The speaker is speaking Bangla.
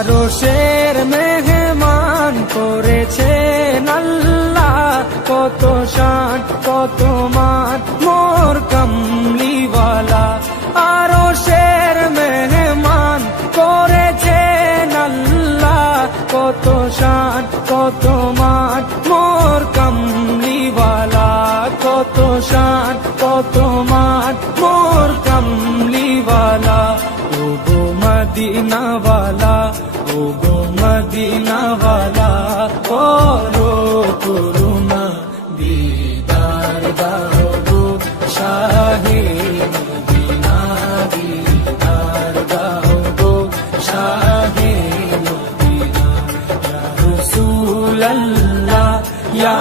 আরশের মেহমান করেছেন আল্লাহ, কত শান কত মান মোর কামলিওয়ালা। আরশের মেহমান করেছেন আল্লাহ, কত শান কত মান মোর কামলিওয়ালা, কত শান কত মান মোর কামলিওয়ালা। ও গো মদিনাওয়ালা, ও গো মদিনাওয়ালা, করো করুণা দিদার দাও গো শাহে মদিনা, দিদার দাও গো শাহে মদিনা। ইয়া রাসূলাল্লাহ, ইয়া